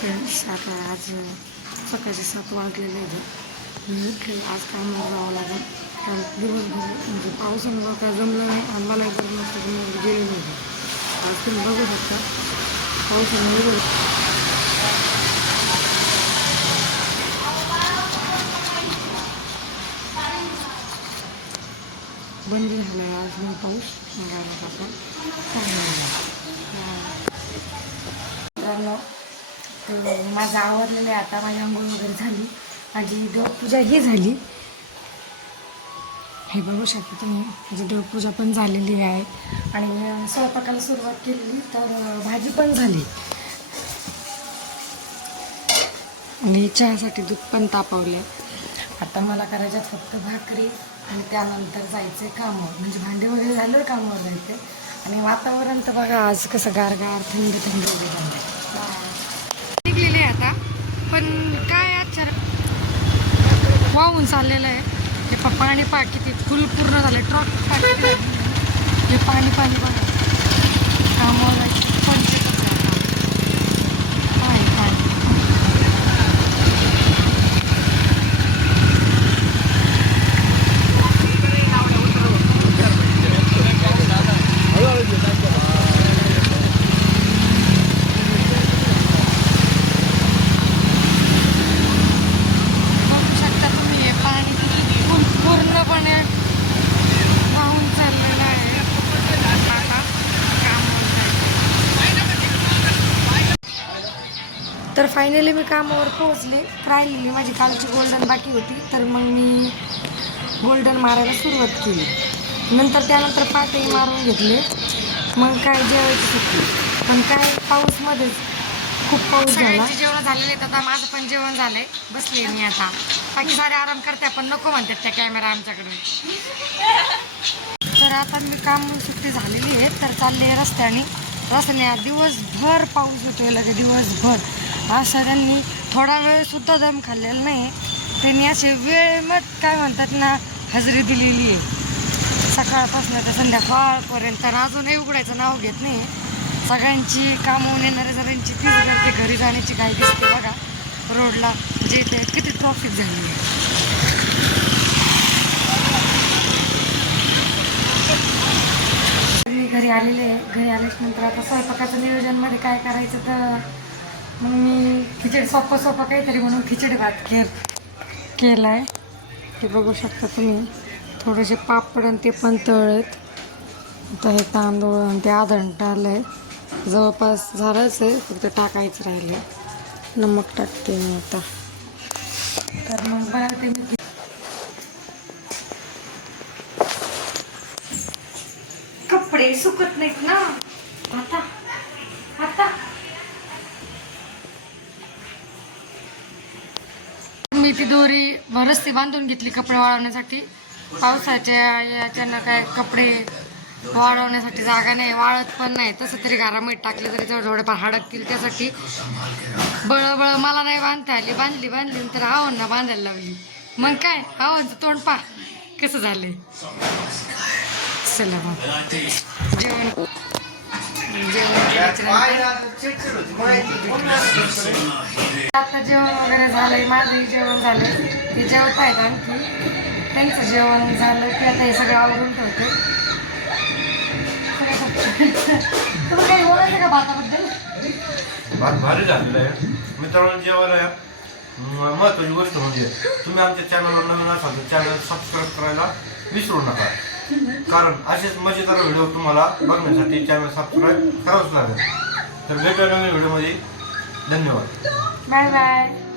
Friends आता आज सकाळचे सात वाजलेले आहेत. मी उठले आज कामावर जावं लागेल. कारण दिवसभर म्हणजे पावसामुळं काय जमलं नाही आणि मला इकडे नसतं की मी गेले नव्हते आज तुम्ही बघू शकता. पावसामुळे बंद झाला आहे आज मग पाऊस मगापासून मित्रांनो तर माझं आवडलेलं आहे. आता माझी आंघोळ वगैरे झाली. माझी देवपूजा ही झाली. हे बघू शकता तुम्ही माझी देवपूजा पण झालेली आहे. आणि स्वयंपाकाला सुरुवात केलेली तर भाजी पण झाली. आणि चहासाठी दूध पण तापवलं आता मला करायच्यात फक्त भाकरी आणि त्यानंतर जायचे कामावर म्हणजे भांडे वगैरे झालं कामावर जायचे आणि वातावरण तर बघा आज कसं गारगार थंड थंडी वगैरे झालं निघलेले आहे आता पण काय आजच्या वाहून चाललेलं आहे. हे पा पाणी पा किती फुल पूर्ण झालं ट्रक पाणी हे पाणी पाणी बघा. कामावर जायचं पंचायतच आहे आता. काय काय बघू शकता तुम्ही हे पाणी किती फुल पूर्णपणे वाहून चाललेलं आहे आता कामावर जायचं. तर फायनली मी कामावर पोहोचले. राहिलेली माझी कालची गोल्डन बाकी होती. तर मग मी गोल्डन मारायला सुरुवात केली. नंतर त्यानंतर पाटही मारून घेतले. मग काय जेवायची सुटली. पण काय पाऊसमध्येच खूप पाऊस झाला. जेवण झालेले आता. माझं पण जेवण झालंय. बसले मी आता. बाकी सारे आराम करते. पण नको म्हणतात त्या कॅमेरा आमच्याकडे तर आता मी काम सुट्टी झालेली आहे. तर चालले रस्त्याने. रस्त्याने दिवसभर पाऊस होतोय लगे दिवसभर. आज सगळ्यांनी थोडा वेळसुद्धा दम खाल्लेला नाही. त्यांनी असे वेळ मत काय म्हणतात ना हजेरी दिलेली आहे. सकाळपासून तर संध्याकाळपर्यंत तर अजूनही उघडायचं नाव घेत नाही. सगळ्यांची कामवून येणाऱ्या जणांची तीच गर्दी घरी जाण्याची काही दिसते बघा. रोडला म्हणजे जे ते किती ट्रॉफिक झाली आहे. घरी आलेले घरी आल्याच्यानंतर आता स्वयंपाकाचं नियोजनमध्ये काय करायचं तर मग मी खिचडी सोपं सोपं काहीतरी म्हणून खिचडी भात के केला आहे ते बघू शकता तुम्ही. थोडेसे पापड आणि ते पण तळत आता हे तांदूळ आणि ते आदण आलं आहे जवळपास झालंच आहे फक्त टाकायचं राहिले नमक टाकते मी आता. तर मग बनवते मी कपडे सुकत नाहीत ना. आता मी ती दोरी रस्ते बांधून घेतली कपडे वाळवण्यासाठी. पावसाच्या याच्यानं काय कपडे वाळवण्यासाठी जागा नाही वाळत पण नाही. तसं तरी घरामध्ये टाकले तरी थोडं थोडेफार हाडकतील त्यासाठी. बळबळ मला नाही बांधता आली. बांधली बांधली नंतर आव्हांना बांधायला लावली. मग काय? आव्हांचं तोंड पा कसं झालं चला मग. जेवण. आता जेवण वगैरे झालंय माझंही जेवण झालंय. ते जेवत आहेत आणखी. त्यांचं जेवण झालं की आता हे सगळं आवरून ठेवते. तुम्ही काही बोलायचं का भाताबद्दल? भात भारी झालेलं आहे. मित्रांनो जेवण या. महत्वाची महत्त्वाची गोष्ट म्हणजे तुम्ही आमच्या चॅनलवर नवीन असाल तर चॅनल सबस्क्राईब करायला विसरू नका. कारण असेच मजेदार व्हिडिओ तुम्हाला बघण्यासाठी चॅनल सबस्क्राईब करावंच लागेल. तर भेटूया नवीन व्हिडिओमध्ये. धन्यवाद. Bye bye.